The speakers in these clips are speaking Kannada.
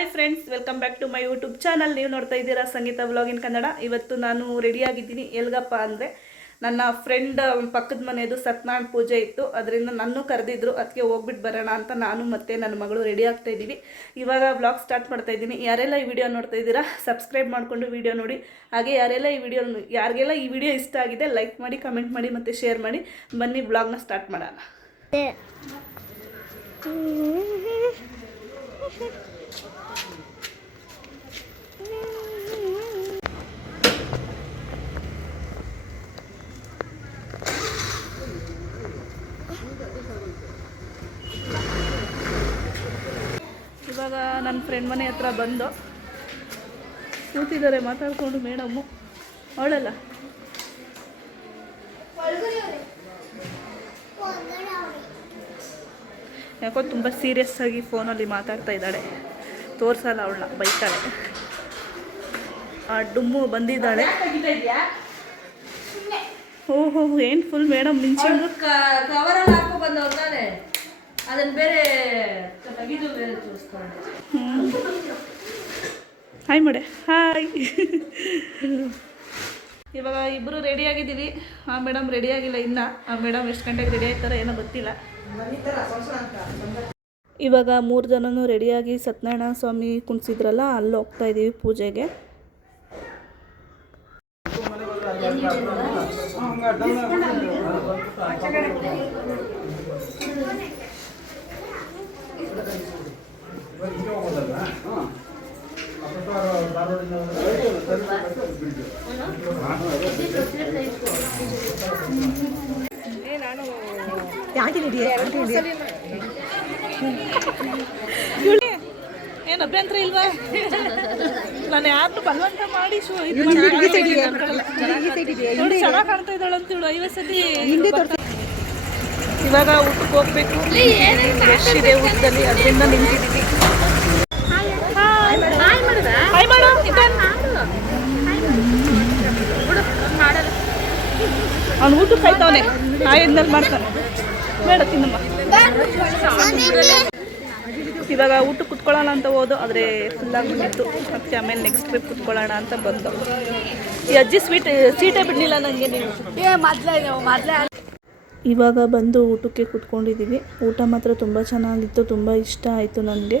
Hi friends welcome back to my YouTube channel ನೀವು ನೋಡ್ತಾ ಇದ್ದೀರಾ ಸಂಗೀತ ವ್ಲಾಗ್ ಇನ್ ಕನ್ನಡ. ಇವತ್ತು ನಾನು ರೆಡಿಯಾಗಿದ್ದೀನಿ ಎಲ್ಗಪ್ಪ ಅಂದರೆ ನನ್ನ ಫ್ರೆಂಡ್ ಪಕ್ಕದ ಮನೆಯದು ಸತ್ಯನಾರಾಯಣ ಪೂಜೆ ಇತ್ತು. ಅದರಿಂದ ನನ್ನೂ ಕರೆದಿದ್ರು ಅದಕ್ಕೆ ಹೋಗ್ಬಿಟ್ಟು ಬರೋಣ ಅಂತ ನಾನು ಮತ್ತು ನನ್ನ ಮಗಳು ರೆಡಿ ಆಗ್ತಾ ಇದ್ದೀವಿ. ಇವಾಗ ವ್ಲಾಗ್ ಸ್ಟಾರ್ಟ್ ಮಾಡ್ತಾ ಇದ್ದೀನಿ. ಯಾರೆಲ್ಲ ಈ ವಿಡಿಯೋ ನೋಡ್ತಾ ಇದ್ದೀರಾ ಸಬ್ಸ್ಕ್ರೈಬ್ ಮಾಡಿಕೊಂಡು ವಿಡಿಯೋ ನೋಡಿ. ಹಾಗೆ ಯಾರೆಲ್ಲ ಈ ವಿಡಿಯೋ ಯಾರಿಗೆಲ್ಲ ಈ ವಿಡಿಯೋ ಇಷ್ಟ ಆಗಿದೆ ಲೈಕ್ ಮಾಡಿ ಕಮೆಂಟ್ ಮಾಡಿ ಮತ್ತು ಶೇರ್ ಮಾಡಿ. ಬನ್ನಿ ವ್ಲಾಗ್ನ ಸ್ಟಾರ್ಟ್ ಮಾಡೋಣ. ಇವಾಗ ನನ್ನ ಫ್ರೆಂಡ್ ಮನೆ ಹತ್ರ ಬಂದು ಕೂತಿದ್ದಾರೆ, ಮಾತಾಡ್ಕೊಂಡು ಮೇಡಮ್ಮು ಅವಳಲ್ಲ? ಯಾಕೋ ತುಂಬ ಸೀರಿಯಸ್ ಆಗಿ ಫೋನಲ್ಲಿ ಮಾತಾಡ್ತಾ ಇದ್ದಾಳೆ. ತೋರ್ಸಲ್ಲ ಅವಳನ್ನ ಬೈತಾಳೆ. ಆ ಡುಮ್ಮು ಬಂದಿದ್ದಾಳೆ. ಓಹೋ ಏನು ಫುಲ್ ಮೇಡಮ್ ಮಿಂಚಿ ಕವರಲ್ಲಿ ಹಾಕೋ ಬಂದವ್ರು ತಾನೆ. ಅದನ್ನ ಬೇರೆ ತೆಗೆದು ಬೇರೆ ತೋರಿಸ್ತಾರೆ ಹಾಯ್ ಮಾಡೆ. ಹಾಯ್ ಇವಾಗ ಇಬ್ಬರು ರೆಡಿ ಆಗಿದ್ದೀವಿ. ಆ ಮೇಡಮ್ ರೆಡಿ ಆಗಿಲ್ಲ ಇನ್ನ. ಆ ಮೇಡಮ್ ಎಷ್ಟು ಗಂಟೆಗೆ ರೆಡಿ ಆಯ್ತಾರೋ ಏನೋ ಗೊತ್ತಿಲ್ಲ. ಇವಾಗ ಮೂರು ಜನನೂ ರೆಡಿಯಾಗಿ ಸತ್ಯನಾರಾಯಣ ಸ್ವಾಮಿ ಕುಣಿಸಿದ್ರಲ್ಲ ಅಲ್ಲಿ ಹೋಗ್ತಾ ಇದ್ದೀವಿ ಪೂಜೆಗೆ. ಏನು ಅಭ್ಯಂತರ ಇಲ್ವಾ? ನಾನು ಯಾರನ್ನು ಬಲವಂತ ಮಾಡಿ ಶೂ ಇದು ಚೆನ್ನಾಗಿ ಕಾಣ್ತಾ ಇದ್ದಾಳೆ ಅಂತ ಹೇಳು. ಐವತ್ತು ಸತಿ ಇವಾಗ ಊಟಕ್ಕೆ ಹೋಗ್ಬೇಕು. ರಶ್ ಇದೆ ಊಟದಲ್ಲಿ? ಅದರಿಂದ ನಿಂತಿದ್ದೀವಿ ಹಾಯ್ ಮಾಡು. ಅವ್ನು ಊಟಕ್ಕೆ ಕಾಯ್ತಾವನೆ ಎಂದಲ್ಲಿ ಮಾಡ್ತಾನೆ. ಬೇಡ ತಿನ್ನಮ್ಮ. ಇವಾಗ ಊಟ ಕುತ್ಕೊಳ್ಳೋಣ ಅಂತ ಹೋದು ಆದರೆ ಫುಲ್ಲಾಗಿ ಬಂದಿತ್ತು ಮತ್ತೆ ಆಮೇಲೆ ನೆಕ್ಸ್ಟ್ ಟ್ರಿಪ್ ಕುತ್ಕೊಳ್ಳೋಣ ಅಂತ ಬಂದು. ಈ ಅಜ್ಜಿ ಸ್ವೀಟ್ ಸೀಟೇ ಬಿಡಲಿಲ್ಲ ನನಗೆ ನೀವು ಇವಾಗ ಬಂದು ಊಟಕ್ಕೆ ಕುತ್ಕೊಂಡಿದ್ದೀವಿ ಊಟ ಮಾತ್ರ ತುಂಬ ಚೆನ್ನಾಗಿತ್ತು ತುಂಬ ಇಷ್ಟ ಆಯಿತು ನನಗೆ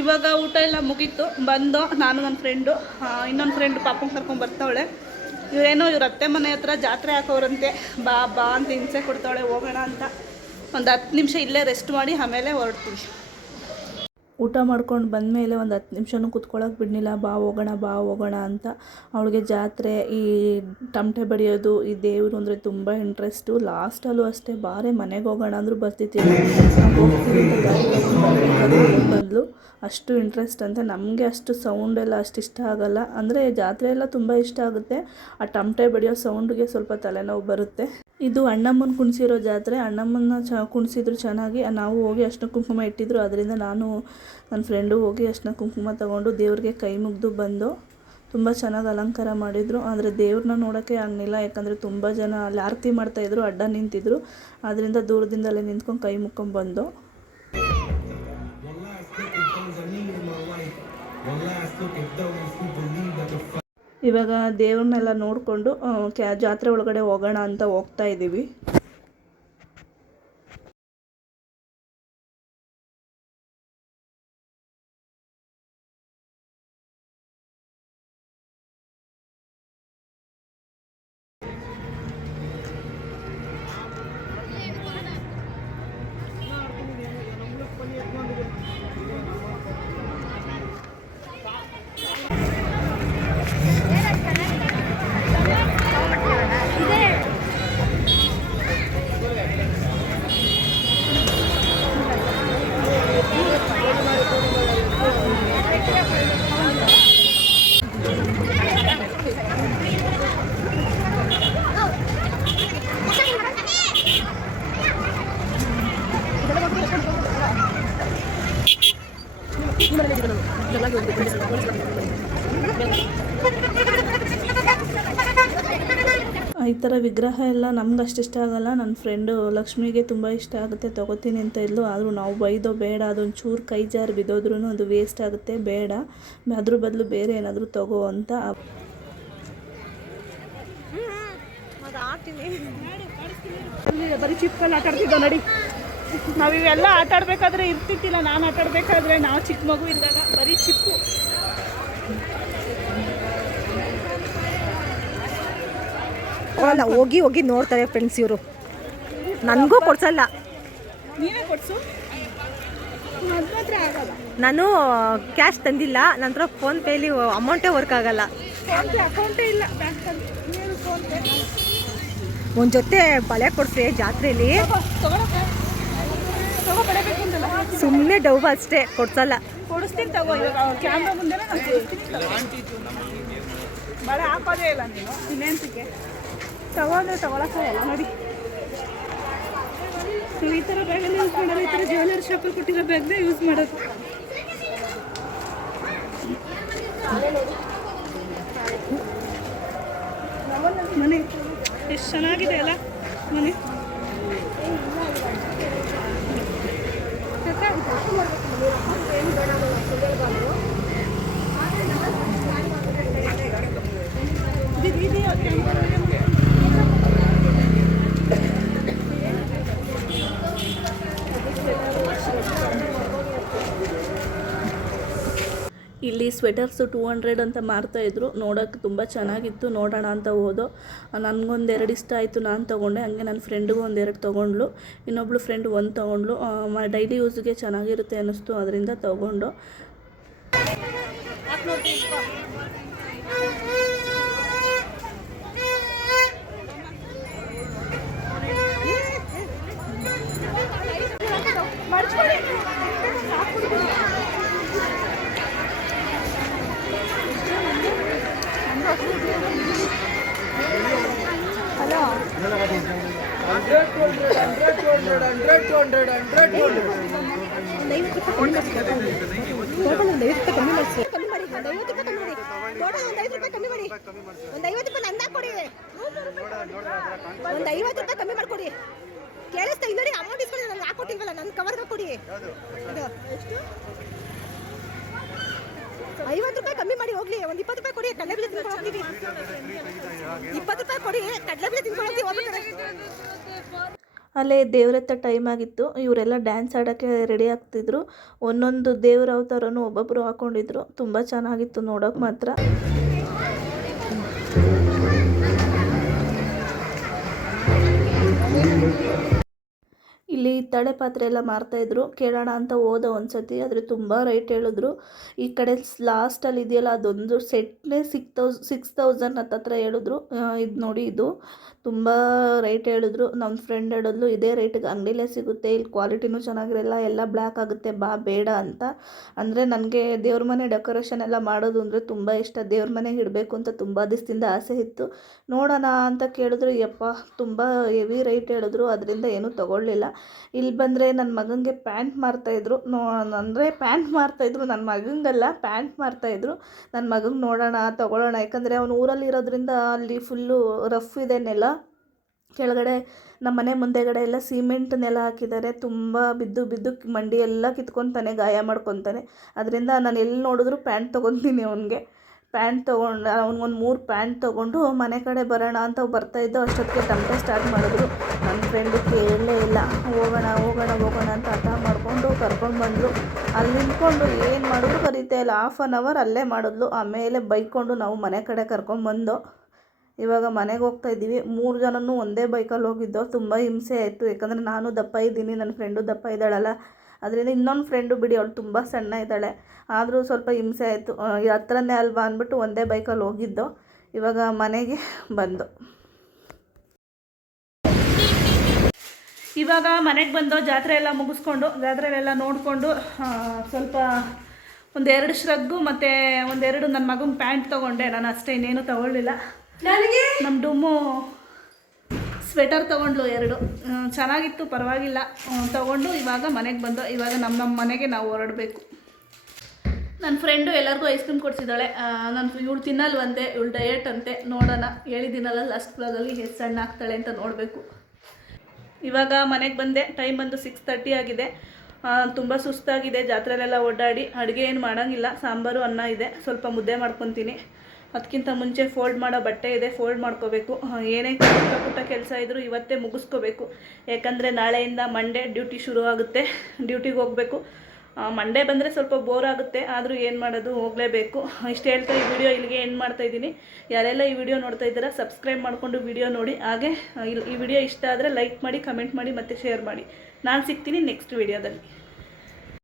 ಇವಾಗ ಊಟ ಎಲ್ಲ ಮುಗೀತು. ಬಂದು ನಾನು ನನ್ನ ಫ್ರೆಂಡು ಇನ್ನೊಂದು ಫ್ರೆಂಡ್ ಪಾಪನ ಕರ್ಕೊಂಡು ಬರ್ತಾವಳೆ. ಇವರೇನೋ ಇವ್ರ ಅತ್ತೆ ಮನೆ ಹತ್ರ ಜಾತ್ರೆ ಹಾಕೋರಂತೆ ಬಾ ಬಾ ಅಂತ ಹಿಂಸೆ ಕೊಡ್ತಾವಳೆ, ಹೋಗೋಣ ಅಂತ. ಒಂದು ಹತ್ತು ನಿಮಿಷ ಇಲ್ಲೇ ರೆಸ್ಟ್ ಮಾಡಿ ಆಮೇಲೆ ಹೊರಡ್ತೀವಿ ಊಟ ಮಾಡ್ಕೊಂಡು ಬಂದಮೇಲೆ ಒಂದು ಹತ್ತು ನಿಮಿಷನೂ ಕೂತ್ಕೊಳ್ಳೋಕೆ ಬಿಡಲಿಲ್ಲ ಬಾ, ಹೋಗೋಣ ಬಾ, ಹೋಗೋಣ ಅಂತ ಅವಳಿಗೆ ಜಾತ್ರೆ, ಈ ತಮಟೆ ಬಡಿಯೋದು ಈ ದೇವರು ಅಂದರೆ ತುಂಬ ಇಂಟ್ರೆಸ್ಟು ಲಾಸ್ಟಲ್ಲೂ ಅಷ್ಟೇ ಬಾರೇ ಮನೆಗೆ ಹೋಗೋಣ ಅಂದರೂ ಬರ್ತಿದ್ದಿಲ್ಲ ಬದಲು. ಅಷ್ಟು ಇಂಟ್ರೆಸ್ಟ್ ಅಂತೆ. ನಮಗೆ ಅಷ್ಟು ಎಲ್ಲ ಅಷ್ಟು ಇಷ್ಟ ಆಗಲ್ಲ. ಅಂದರೆ ಜಾತ್ರೆ ಎಲ್ಲ ತುಂಬ ಇಷ್ಟ ಆಗುತ್ತೆ. ಆ ತಮಟೆ ಬಡಿಯೋ ಸೌಂಡ್ಗೆ ಸ್ವಲ್ಪ ತಲೆನೋವು ಬರುತ್ತೆ. ಇದು ಅಣ್ಣಮ್ಮನ ಕುಣಿಸಿರೋ ಜಾತ್ರೆ. ಅಣ್ಣಮ್ಮನ ಚ, ಕುಣಿಸಿದ್ರು ಚೆನ್ನಾಗಿ. ನಾವು ಹೋಗಿ ಅಷ್ಟ ಕುಂಕುಮ ಇಟ್ಟಿದ್ರು. ಅದರಿಂದ ನಾನು ನನ್ನ ಫ್ರೆಂಡು ಹೋಗಿ ಅಷ್ಟ ಕುಂಕುಮ ತಗೊಂಡು ದೇವ್ರಿಗೆ ಕೈ ಮುಗಿದು ಬಂದು ತುಂಬ ಚೆನ್ನಾಗಿ ಅಲಂಕಾರ ಮಾಡಿದರು. ಆದರೆ ದೇವ್ರನ್ನ ನೋಡೋಕ್ಕೆ ಆಗಲಿಲ್ಲ. ಯಾಕಂದರೆ ತುಂಬ ಜನ ಅಲ್ಲಿ ಆರತಿ ಮಾಡ್ತಾಯಿದ್ರು ಅಡ್ಡ ನಿಂತಿದ್ರು. ಅದರಿಂದ ದೂರದಿಂದಲೇ ನಿಂತ್ಕೊಂಡು ಕೈ ಮುಕ್ಕೊಂಡು ಬಂದು. ಇವಾಗ ದೇವ್ರನ್ನೆಲ್ಲ ನೋಡಿಕೊಂಡು ಜಾತ್ರೆ ಒಳಗಡೆ ಹೋಗೋಣ ಅಂತ ಹೋಗ್ತಾ ಇದ್ದೀವಿ ಈ ಥರ ವಿಗ್ರಹ ಎಲ್ಲ ನಮ್ಗೆ ಅಷ್ಟು ಇಷ್ಟ ಆಗಲ್ಲ. ನನ್ನ ಫ್ರೆಂಡು ಲಕ್ಷ್ಮಿಗೆ ತುಂಬ ಇಷ್ಟ ಆಗುತ್ತೆ. ತೊಗೋತೀನಿ ಅಂತ ಇದ್ಲು. ಆದರೂ ನಾವು ಬೈದೋ ಬೇಡ. ಅದೊಂದು ಚೂರು ಕೈ ಜಾರು ಬಿದ್ದೋದ್ರೂ ಅದು ವೇಸ್ಟ್ ಆಗುತ್ತೆ. ಬೇಡ. ಅದ್ರ ಬದಲು ಬೇರೆ ಏನಾದರೂ ತಗೋ ಅಂತ. ಬರೀ ಚಿಪ್ಪಲ್ಲಿ ಆಟ ಆಡ್ತಿದ್ದೋ ನಡಿ. ನಾವು ಇವೆಲ್ಲ ಆಟ ಆಡ್ಬೇಕಾದ್ರೆ ಇರ್ತಿದ್ದಿಲ್ಲ. ನಾನು ಆಟ ಆಡ್ಬೇಕಾದ್ರೆ ನಾವು ಚಿಕ್ಕ ಮಗು ಇದ್ದಾಗ ಬರೀ ಚಿಪ್ಪು ಅಲ್ಲ ಹೋಗಿ ಹೋಗಿ ನೋಡ್ತಾರೆ ಫ್ರೆಂಡ್ಸ್ ಇವರು. ನನಗೂ ಕೊಡ್ಸಲ್ಲ. ನಾನು ಕ್ಯಾಶ್ ತಂದಿಲ್ಲ. ನಂತರ ಫೋನ್ ಪೇಲಿ ಅಮೌಂಟೇ ವರ್ಕ್ ಆಗಲ್ಲ. ಒಂದ್ ಜೊತೆ ಬಳೆ ಕೊಡ್ಸಿ ಅಂತಲ್ಲ. ಸುಮ್ಮನೆ ಡವ್ ಅಷ್ಟೇ ಕೊಡ್ಸಲ್ಲ. ಕೊಡಿಸ್ತೀನಿ ತಗೊಂಡ್ರೆ ತಗೊಳಕ್ಕಾಗಲ್ಲ ನೋಡಿ. ನೀವು ಈ ಥರ ಬ್ಯಾಗಲ್ಲಿ ಯೂಸ್ ಮಾಡೋದು, ಈ ಥರ ಜ್ಯುವೆಲರಿ ಶಾಪಲ್ಲಿ ಕೊಟ್ಟಿರೋ ಬ್ಯಾಗ್ನೇ ಯೂಸ್ ಮಾಡೋದು. ಮನೆ, ಎಷ್ಟು ಚೆನ್ನಾಗಿದೆ ಅಲ್ಲ, ಮನೆ. दीदी ಇಲ್ಲಿ ಸ್ವೆಟರ್ಸು ಟೂ ಹಂಡ್ರೆಡ್ ಅಂತ ಮಾರ್ತಾಯಿದ್ರು ನೋಡೋಕ್ಕೆ ತುಂಬ ಚೆನ್ನಾಗಿತ್ತು. ನೋಡೋಣ ಅಂತ ಹೋದೋ. ನನಗೊಂದೆರಡು ಇಷ್ಟ ಆಯಿತು. ನಾನು ತೊಗೊಂಡೆ. ಹಂಗೆ ನನ್ನ ಫ್ರೆಂಡಿಗೂ ಒಂದೆರಡು ತೊಗೊಂಡ್ಲು ಇನ್ನೊಬ್ಳು ಫ್ರೆಂಡ್ ಒಂದು ತೊಗೊಂಡ್ಲು ಡೈಲಿ ಯೂಸ್ಗೆ ಚೆನ್ನಾಗಿರುತ್ತೆ ಅನ್ನಿಸ್ತು. ಅದರಿಂದ ತೊಗೊಂಡು ಟೋಟಲ್ ಒಂದು ಐವತ್ತು ಕಮ್ಮಿ ಮಾಡಿಸಿ ಕಮ್ಮಿ ಮಾಡಿ ಒಂದು ಐವತ್ತು ರೂಪಾಯಿ ಕಮ್ಮಿ ಮಾಡಿ ಟೋಟಲ್ ಒಂದು ಐವತ್ತು ರೂಪಾಯಿ ಕಮ್ಮಿ ಮಾಡಿ ಒಂದು ಐವತ್ತು ರೂಪಾಯಿ ನಂದ ಕೊಡಿ ಒಂದು ಐವತ್ತು ರೂಪಾಯಿ ಕಮ್ಮಿ ಮಾಡಿಕೊಡಿ ಕೇಳಿಸ್ತಾ ಇನ್ನೊಂದು ಅಮೌಂಟ್ ಇಸ್ಕೊಳ್ಳಿ ನಾನು ಹಾಕೊಟ್ಟಿಲ್ವಲ್ಲ ನನ್ನ ಕವರ್ಗೆ ಕೊಡಿ ಐವತ್ತು ರೂಪಾಯಿ ಕಮ್ಮಿ ಮಾಡಿ ಹೋಗ್ಲಿ. ಒಂದು ಇಪ್ಪತ್ತು ರೂಪಾಯಿ ಕೊಡಿ. ಕಡಲೆಬೇಳೆ ತಿನ್ಕೊಂಡು ಹೋಗ್ತೀವಿ ಇಪ್ಪತ್ತು ರೂಪಾಯಿ ಕೊಡಿ. ಕಡಲೆಬೇಳೆ ತಿನ್ಕೊಂಡು ಹೋಗ್ತೀವಿ ಹೋಗ್ಬೇಕಾದ್ರೆ ಅಲ್ಲೇ ದೇವ್ರತ್ತ ಟೈಮ್ ಆಗಿತ್ತು. ಇವರೆಲ್ಲ ಡ್ಯಾನ್ಸ್ ಆಡೋಕ್ಕೆ ರೆಡಿ ಆಗ್ತಿದ್ರು. ಒಂದೊಂದು ದೇವ್ರ ಅವತಾರನು ಒಬ್ಬೊಬ್ಬರು ಹಾಕೊಂಡಿದ್ರು. ತುಂಬ ಚೆನ್ನಾಗಿತ್ತು ನೋಡೋಕೆ ಮಾತ್ರ. ಇಲ್ಲಿ ತಳೆ ಪಾತ್ರೆ ಎಲ್ಲ ಮಾರ್ತಾಯಿದ್ರು ಕೇಳೋಣ ಅಂತ ಹೋದ ಒಂದ್ಸತಿ, ಆದರೆ ತುಂಬ ರೈಟ್ ಹೇಳಿದ್ರು. ಈ ಕಡೆ ಲಾಸ್ಟಲ್ಲಿ ಇದೆಯಲ್ಲ, ಅದೊಂದು ಸೆಟ್ನೇ ಸಿಕ್ಸ್ ತೌಸ್ ಸಿಕ್ಸ್ ತೌಸಂಡ್ ಹತ್ತತ್ರ ಹೇಳಿದ್ರು. ಇದು ನೋಡಿ ಇದು ತುಂಬ ರೈಟ್ ಹೇಳಿದ್ರು. ನಮ್ಮ ಫ್ರೆಂಡ್ ಹೇಳಿದ್ಲು, ಇದೇ ರೇಟಿಗೆ ಅಂಗಡಿಲೇ ಸಿಗುತ್ತೆ, ಇಲ್ಲಿ ಕ್ವಾಲಿಟಿನೂ ಚೆನ್ನಾಗಿರಲ್ಲ, ಎಲ್ಲ ಬ್ಲ್ಯಾಕ್ ಆಗುತ್ತೆ, ಬಾ, ಬೇಡ ಅಂತ. ಅಂದರೆ ನನಗೆ ದೇವ್ರ ಮನೆ ಡೆಕೋರೇಷನ್ ಎಲ್ಲ ಮಾಡೋದು ಅಂದರೆ ತುಂಬ ಇಷ್ಟ. ದೇವ್ರ ಮನೆಗೆ ಇಡಬೇಕು ಅಂತ ತುಂಬ ದಿವಸದಿಂದ ಆಸೆ ಇತ್ತು. ನೋಡೋಣ ಅಂತ ಕೇಳಿದ್ರು, ಯಪ್ಪ, ತುಂಬ ಹೆವಿ ರೇಟ್ ಹೇಳಿದ್ರು. ಅದರಿಂದ ಏನೂ ತೊಗೊಳ್ಳಿಲ್ಲ. ಇಲ್ಲಿ ಬಂದರೆ ನನ್ನ ಮಗನಿಗೆ ಪ್ಯಾಂಟ್ ಮಾರ್ತಾಯಿದ್ರು ನೋ, ಅಂದರೆ ಪ್ಯಾಂಟ್ ಮಾರ್ತಾಯಿದ್ರು ನನ್ನ ಮಗನಿಗಲ್ಲ ಪ್ಯಾಂಟ್ ಮಾರ್ತಾಯಿದ್ರು ನನ್ನ ಮಗಂಗೆ ನೋಡೋಣ, ತೊಗೊಳ್ಳೋಣ. ಯಾಕಂದರೆ ಅವನು ಊರಲ್ಲಿರೋದ್ರಿಂದ ಅಲ್ಲಿ ಫುಲ್ಲು ರಫ್ ಇದೆ ನೆಲ. ಕೆಳಗಡೆ ನಮ್ಮ ಮನೆ ಮುಂದೆಗಡೆ ಎಲ್ಲ ಸಿಮೆಂಟ್ ನೆಲ ಹಾಕಿದ್ದಾರೆ. ತುಂಬ ಬಿದ್ದು ಬಿದ್ದು ಮಂಡಿ ಎಲ್ಲ ಕಿತ್ಕೊತಾನೆ, ಗಾಯ ಮಾಡ್ಕೊತಾನೆ. ಅದರಿಂದ ನಾನು ಎಲ್ಲಿ ನೋಡಿದ್ರು ಪ್ಯಾಂಟ್ ತೊಗೊತೀನಿ ಅವನಿಗೆ. ಪ್ಯಾಂಟ್ ತೊಗೊಂಡು, ಅವ್ನಿಗೊಂದು ಮೂರು ಪ್ಯಾಂಟ್ ತೊಗೊಂಡು ಮನೆ ಕಡೆ ಬರೋಣ ಅಂತ ಬರ್ತಾಯಿದ್ದೋ ಅಷ್ಟೊತ್ತಿಗೆ ತಮಟೆ ಸ್ಟಾರ್ಟ್ ಮಾಡಿದ್ರು. ನನ್ನ ಫ್ರೆಂಡು ಕೇಳಲೇ ಇಲ್ಲ. ಹೋಗೋಣ ಹೋಗೋಣ ಹೋಗೋಣ ಅಂತ ಹಠ ಮಾಡಿಕೊಂಡು ಕರ್ಕೊಂಡು ಬಂದರು. ಅಲ್ಲಿ ನಿಂತ್ಕೊಂಡು ಏನು ಮಾಡಿದ್ರು ಕರೀತಾ ಇಲ್ಲ. ಹಾಫ್ ಆನ್ ಅವರ್ ಅಲ್ಲೇ ಮಾಡಿದ್ಲು. ಆಮೇಲೆ ಬೈಕೊಂಡು ನಾವು ಮನೆ ಕಡೆ ಕರ್ಕೊಂಡ್ಬಂದು ಇವಾಗ ಮನೆಗೆ ಹೋಗ್ತಾ ಇದ್ದೀವಿ. ಮೂರು ಜನನೂ ಒಂದೇ ಬೈಕಲ್ಲಿ ಹೋಗಿದ್ದೋ ತುಂಬ ಹಿಂಸೆ ಆಯಿತು. ಯಾಕಂದರೆ ನಾನು ದಪ್ಪ ಇದ್ದೀನಿ ನನ್ನ ಫ್ರೆಂಡು ದಪ್ಪ ಇದ್ದಾಳಲ್ಲ. ಅದರಿಂದ ಇನ್ನೊಂದು ಫ್ರೆಂಡು ಬಿಡಿ, ಅವಳು ತುಂಬ ಸಣ್ಣ ಇದ್ದಾಳೆ. ಆದರೂ ಸ್ವಲ್ಪ ಹಿಂಸೆ ಆಯಿತು. ಹತ್ರನೇ ಅಲ್ವಾ ಅಂದ್ಬಿಟ್ಟು ಒಂದೇ ಬೈಕಲ್ಲಿ ಹೋಗಿದ್ದೋ. ಇವಾಗ ಮನೆಗೆ ಬಂದು. ಇವಾಗ ಮನೆಗೆ ಬಂದು ಜಾತ್ರೆ ಎಲ್ಲ ಮುಗಿಸ್ಕೊಂಡು ಜಾತ್ರೆಲೆಲ್ಲ ನೋಡಿಕೊಂಡು ಸ್ವಲ್ಪ ಒಂದೆರಡು ಶ್ರಗ್ಗು ಮತ್ತು ಒಂದೆರಡು ನನ್ನ ಮಗನ ಪ್ಯಾಂಟ್ ತೊಗೊಂಡೆ. ನಾನು ಅಷ್ಟೇ ಇನ್ನೇನು ತೊಗೊಳ್ಳಿಲ್ಲ. ನನಗೆ? ನಮ್ಮ ಡುಮ್ಮು ಸ್ವೆಟರ್ ತೊಗೊಂಡ್ಲು ಎರಡು. ಚೆನ್ನಾಗಿತ್ತು ಪರವಾಗಿಲ್ಲ. ತೊಗೊಂಡು ಇವಾಗ ಮನೆಗೆ ಬಂದು ಇವಾಗ ನಮ್ಮ ನಮ್ಮ ಮನೆಗೆ ನಾವು ಹೊರಡಬೇಕು. ನನ್ನ ಫ್ರೆಂಡು ಎಲ್ಲರಿಗೂ ಐಸ್ ಕ್ರೀಮ್ ಕೊಡಿಸಿದ್ದಾಳೆ ನಾನು ಇವಳು ತಿನ್ನಲ್ವಂತೆ ಇವಳು ಡಯಟ್ ಅಂತೆ. ನೋಡೋಣ ಹೇಳಿದ್ದೀನಲ್ಲ ಲಾಸ್ಟ್ ಬ್ಲಾಗಲ್ಲಿ ಎಷ್ಟು ಸಣ್ಣ ಆಗ್ತಾಳೆ ಅಂತ ನೋಡಬೇಕು. ಇವಾಗ ಮನೆಗೆ ಬಂದೆ ಟೈಮ್ ಬಂದು ಸಿಕ್ಸ್ ತರ್ಟಿ ಆಗಿದೆ. ತುಂಬ ಸುಸ್ತಾಗಿದೆ, ಜಾತ್ರೆಲೆಲ್ಲ ಓಡಾಡಿ, ಅಡುಗೆ ಏನು ಮಾಡೋಂಗಿಲ್ಲ, ಸಾಂಬಾರು, ಅನ್ನ ಇದೆ, ಸ್ವಲ್ಪ ಮುದ್ದೆ ಮಾಡ್ಕೊತೀನಿ. ಅದಕ್ಕಿಂತ ಮುಂಚೆ ಫೋಲ್ಡ್ ಮಾಡೋ ಬಟ್ಟೆ ಇದೆ ಫೋಲ್ಡ್ ಮಾಡ್ಕೋಬೇಕು. ಏನೇ ಪುಟ್ಟ ಪುಟ್ಟ ಕೆಲಸ ಇದ್ದರೂ ಇವತ್ತೇ ಮುಗಿಸ್ಕೋಬೇಕು. ಯಾಕಂದರೆ ನಾಳೆಯಿಂದ ಮಂಡೇ ಡ್ಯೂಟಿ ಶುರು ಆಗುತ್ತೆ ಡ್ಯೂಟಿಗೆ ಹೋಗಬೇಕು. ಮಂಡೇ ಬಂದರೆ ಸ್ವಲ್ಪ ಬೋರ್ ಆಗುತ್ತೆ, ಆದರೂ ಏನು ಮಾಡೋದು ಹೋಗಲೇಬೇಕು. ಇಷ್ಟು ಹೇಳ್ತಾ ಈ ವಿಡಿಯೋ ಇಲ್ಲಿಗೆ ಎಂಡ್ ಮಾಡ್ತಾ ಇದ್ದೀನಿ. ಯಾರೆಲ್ಲ ಈ ವಿಡಿಯೋ ನೋಡ್ತಾ ಇದ್ದೀರಾ ಸಬ್ಸ್ಕ್ರೈಬ್ ಮಾಡಿಕೊಂಡು ವಿಡಿಯೋ ನೋಡಿ. ಹಾಗೆ ಈ ವಿಡಿಯೋ ಇಷ್ಟ ಆದರೆ ಲೈಕ್ ಮಾಡಿ ಕಮೆಂಟ್ ಮಾಡಿ, ಮತ್ತು ಶೇರ್ ಮಾಡಿ. ನಾನು ಸಿಗ್ತೀನಿ ನೆಕ್ಸ್ಟ್ ವಿಡಿಯೋದಲ್ಲಿ